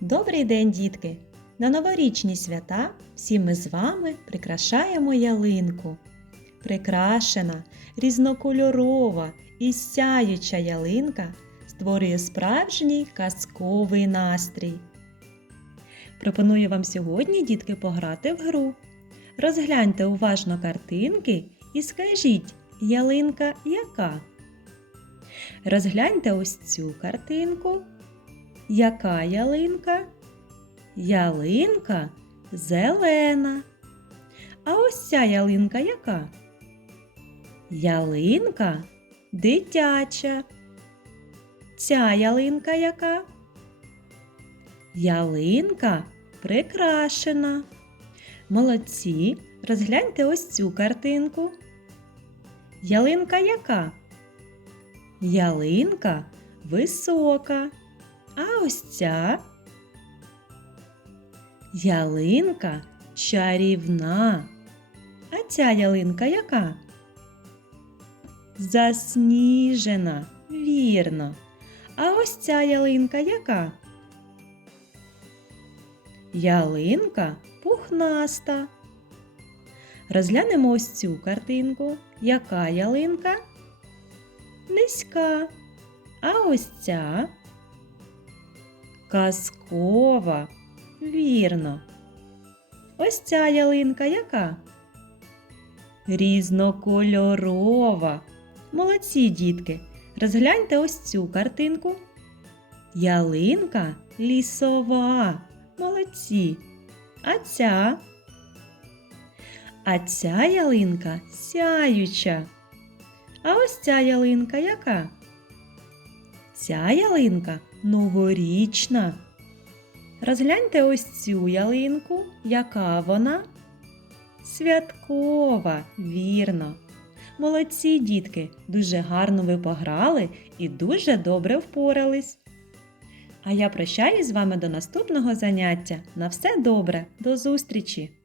Добрий день, дітки! На новорічні свята всі ми з вами прикрашаємо ялинку. Прикрашена, різнокольорова і сяюча ялинка створює справжній казковий настрій. Пропоную вам сьогодні, дітки, пограти в гру. Розгляньте уважно картинки і скажіть, ялинка яка? Розгляньте ось цю картинку. Яка ялинка? Ялинка зелена. А ось ця ялинка яка? Ялинка дитяча. Ця ялинка яка? Ялинка прикрашена. Молодці. Розгляньте ось цю картинку. Ялинка яка? Ялинка висока. А ось ця ялинка чарівна. А ця ялинка яка? Засніжена, вірно. А ось ця ялинка яка? Ялинка пухнаста. Розглянемо ось цю картинку. Яка ялинка? Низька. А ось ця казкова. Вірно. Ось ця ялинка яка? Різнокольорова. Молодці, дітки. Розгляньте ось цю картинку. Ялинка лісова. Молодці. А ця? А ця ялинка сяюча. А ось ця ялинка яка? Ця ялинка новорічна. Розгляньте ось цю ялинку, яка вона? Святкова, вірно. Молодці, дітки, дуже гарно ви пограли і дуже добре впорались. А я прощаюсь з вами до наступного заняття. На все добре, до зустрічі!